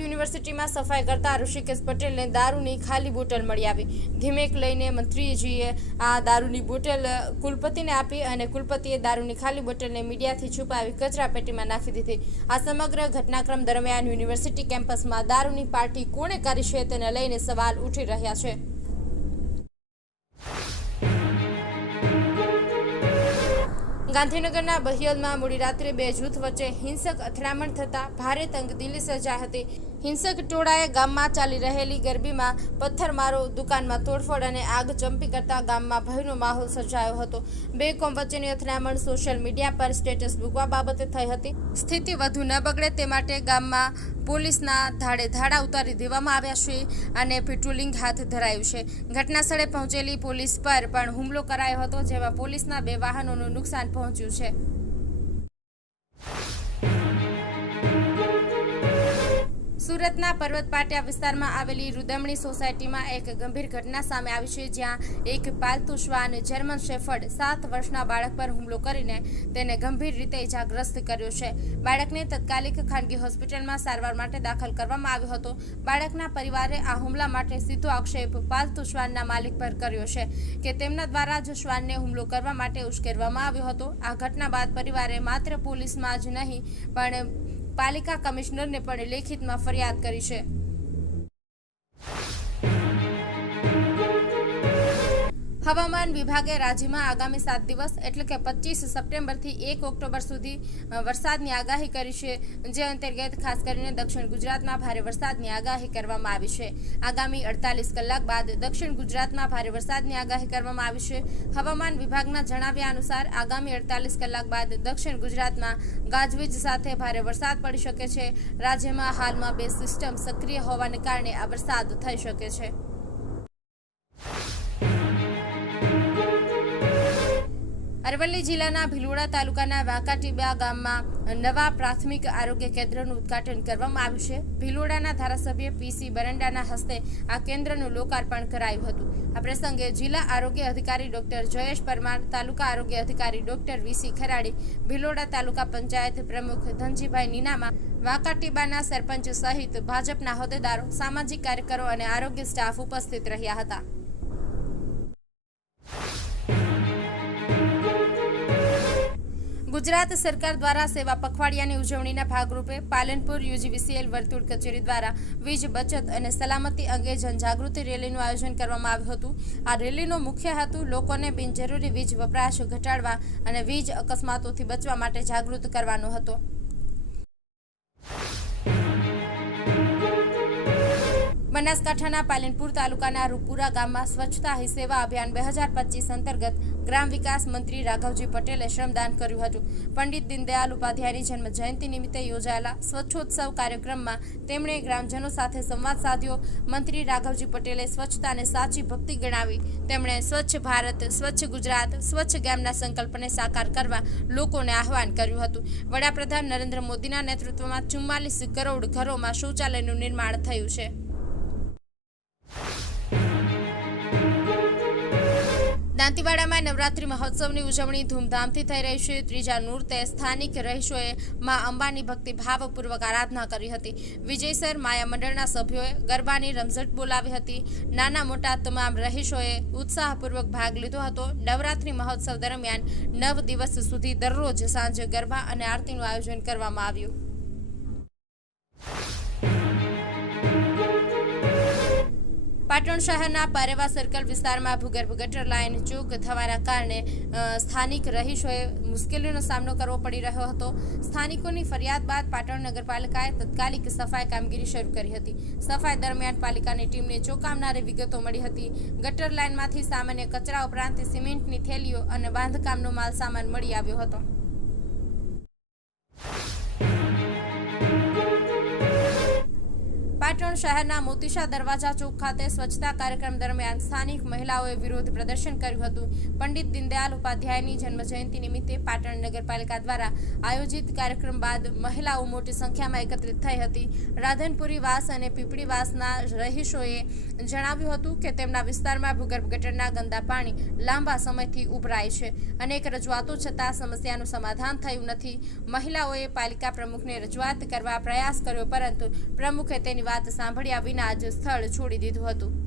યુનિવર્સિટીમાં સફાઈ કરતા ઋષિકેશ પટેલને દારૂની ખાલી બોટલ મળી આવી. ધીમેક લઈને મંત્રીજીએ આ દારૂની બોટલ કુલપતિને આપી અને કુલપતિએ દારૂની ખાલી બોટલને મીડિયાથી છુપાવી કચરા પેટીમાં નાખી દીધી. આ સમગ્ર ઘટનાક્રમ દરમિયાન યુનિવર્સિટી કેમ્પસમાં દારૂની પાર્ટી કોણે કરી છે તેને લઈને સવાલ ઉઠી રહ્યા છે. ગાંધીનગરના બહિયલમાં મોડી રાત્રે બે જૂથ વચ્ચે હિંસક અથડામણ થતા ભારે તંગદિલી સર્જાઈ હતી. હિંસક ટોળાએ ગામમાં ચાલી રહેલી ગરબીમાં પથ્થરમારો, દુકાનમાં તોડફોડ અને આગ ચંપી કરતા ગામમાં ભયનો માહોલ સર્જાયો હતો. બે કોમ વચ્ચેની અથડામણ સોશિયલ મીડિયા પર સ્ટેટસ મૂકવા બાબતે થઈ હતી. સ્થિતિ વધુ ન બગડે તે માટે ગામમાં પોલીસના ધાડે ધાડા ઉતારી દેવામાં આવ્યા છે અને પેટ્રોલિંગ હાથ ધરાયું છે. ઘટના સ્થળે પહોંચેલી પોલીસ પર પણ હુમલો કરાયો હતો, જેમાં પોલીસના બે વાહનોનું નુકસાન પહોંચ્યું છે. સુરતના પર્વત પાટિયા વિસ્તારમાં આવેલી રુદમણી સોસાયટીમાં એક ગંભીર ઘટના સામે આવી છે, જ્યાં એક પાલતુ શ્વાન જર્મન શેફર્ડ સાત વર્ષના બાળક પર હુમલો કરીને તેને ગંભીર રીતે ઇજાગ્રસ્ત કર્યો છે. બાળકને તત્કાલિક ખાનગી હોસ્પિટલમાં સારવાર માટે દાખલ કરવામાં આવ્યો હતો. બાળકના પરિવારે આ હુમલા માટે સીધો આક્ષેપ પાલતુ શ્વાનના માલિક પર કર્યો છે કે તેમના દ્વારા જ શ્વાનને હુમલો કરવા માટે ઉશ્કેરવામાં આવ્યો હતો. આ ઘટના બાદ પરિવારે માત્ર પોલીસમાં જ નહીં, પણ પાલિકા કમિશનરને પણ લેખિતમાં ફરિયાદ કરી છે. હવામાન વિભાગે રાજ્યમાં આગામી સાત દિવસ એટલે કે પચીસ સપ્ટેમ્બરથી એક ઓક્ટોબર સુધી વરસાદની આગાહી કરી છે. જે અંતર્ગત ખાસ કરીને દક્ષિણ ગુજરાતમાં ભારે વરસાદની આગાહી કરવામાં આવી છે. આગામી અડતાલીસ કલાક બાદ દક્ષિણ ગુજરાતમાં ભારે વરસાદની આગાહી કરવામાં આવી છે. હવામાન વિભાગના જણાવ્યા અનુસાર આગામી અડતાલીસ કલાક બાદ દક્ષિણ ગુજરાતમાં ગાજવીજ સાથે ભારે વરસાદ પડી શકે છે. રાજ્યમાં હાલમાં બે સિસ્ટમ સક્રિય હોવાને કારણે આ વરસાદ થઈ શકે છે. અરવલ્લી જિલ્લાના ભીલોડા તાલુકાના વાંકાટીબા ગામમાં નવા પ્રાથમિક આરોગ્ય કેન્દ્રનું ઉદ્ઘાટન કરવામાં આવ્યું છે. ભીલોડાના ધારાસભ્ય પીસી બરંડાના હસ્તે આ કેન્દ્રનું લોકાર્પણ કરાયું હતું. આ પ્રસંગે જિલ્લા આરોગ્ય અધિકારી ડોક્ટર જયેશ પરમાર, તાલુકા આરોગ્ય અધિકારી ડોક્ટર વીસી ખરાડી, ભીલોડા તાલુકા પંચાયત પ્રમુખ ધનજીભાઈ નીનામા, વાંકાટીબાના સરપંચ સહિત ભાજપના હોદ્દેદારો, સામાજિક કાર્યકરો અને આરોગ્ય સ્ટાફ ઉપસ્થિત રહ્યા હતા. ગુજરાત સરકાર દ્વારા સેવા પખવાડિયાની ઉજવણીના ભાગરૂપે પાલનપુર યુજીવીસીએલ વર્તુળ કચેરી દ્વારા વીજ, બચત અને સલામતી અંગે જનજાગૃતિ રેલીનું આયોજન કરવામાં આવ્યું હતું. આ રેલીનો મુખ્ય હેતુ લોકોને બિનજરૂરી વીજ વપરાશ ઘટાડવા અને વીજ અકસ્માતોથી બચવા માટે જાગૃત કરવાનો હતો. બનાસકાંઠાના પાલનપુર તાલુકાના રૂપુરા ગામમાં સ્વચ્છતા હી સેવા અભિયાન બે હજાર પચીસ અંતર્ગત ગ્રામ વિકાસ મંત્રી રાઘવજી પટેલે શ્રમદાન કર્યું હતું. પંડિત દીનદયાલ ઉપાધ્યાયની જન્મ જયંતિ નિમિત્તે યોજાયેલા સ્વચ્છોત્સવ કાર્યક્રમમાં તેમણે ગ્રામજનો સાથે સંવાદ સાધ્યો. મંત્રી રાઘવજી પટેલે સ્વચ્છતાને સાચી ભક્તિ ગણાવી. તેમણે સ્વચ્છ ભારત, સ્વચ્છ ગુજરાત, સ્વચ્છ ગામના સંકલ્પને સાકાર કરવા લોકોને આહવાન કર્યું હતું. વડાપ્રધાન નરેન્દ્ર મોદીના નેતૃત્વમાં ચુમ્માલીસ કરોડ ઘરોમાં શૌચાલયનું નિર્માણ થયું છે. દાંતીવાડામાં નવરાત્રી મહોત્સવની ઉજવણી ધૂમધામથી થઈ રહી છે. ત્રીજા નૃત્ય સ્થાનિક રહીશોએ મા અંબાની ભક્તિભાવપૂર્વક આરાધના કરી હતી. વિજયસર માયા મંડળના સભ્યોએ ગરબાની રમઝટ બોલાવી હતી. નાના મોટા તમામ રહીશોએ ઉત્સાહપૂર્વક ભાગ લીધો હતો. નવરાત્રી મહોત્સવ દરમિયાન નવ દિવસ સુધી દરરોજ સાંજે ગરબા અને આરતીનું આયોજન કરવામાં આવ્યું. પાટણ શહેરના પારેવા સર્કલ વિસ્તારમાં ભૂગર્ભ ગટર લાઇન ચોક થવાના કારણે સ્થાનિક રહીશોએ મુશ્કેલીનો સામનો કરવો પડી રહ્યો હતો. સ્થાનિકોની ફરિયાદ બાદ પાટણ નગરપાલિકાએ તત્કાલિક સફાઈ કામગીરી શરૂ કરી હતી. સફાઈ દરમિયાન પાલિકાની ટીમને ચોંકાવનારી વિગતો મળી હતી. ગટર લાઇનમાંથી સામાન્ય કચરા ઉપરાંત સિમેન્ટની થેલીઓ અને બાંધકામનો માલ સામાન મળી આવ્યો હતો. પાટણ શહેરના મોતીશા દરવાજા ચોક ખાતે સ્વચ્છતા કાર્યક્રમ દરમિયાન સ્થાનિક મહિલાઓએ વિરોધ પ્રદર્શન કર્યું હતું. પંડિત દીનદયાલ ઉપાધ્યાયની જન્મજયંતિ નિમિત્તે પાટણ નગરપાલિકા દ્વારા આયોજિત કાર્યક્રમ બાદ મહિલાઓ મોટી સંખ્યામાં એકત્રિત થઈ હતી. રાધનપુરી વાસ અને પીપળીવાસના રહીશોએ જણાવ્યું હતું કે તેમના વિસ્તારમાં ભૂગર્ભ ગટરના ગંદા પાણી લાંબા સમયથી ઉભરાય છે. અનેક રજૂઆતો છતાં સમસ્યાનું સમાધાન થયું નથી. મહિલાઓએ પાલિકા પ્રમુખને રજૂઆત કરવા પ્રયાસ કર્યો પરંતુ પ્રમુખે તેની વાત વાત સાંભળ્યા વિના જ સ્થળ છોડી દીધું હતું.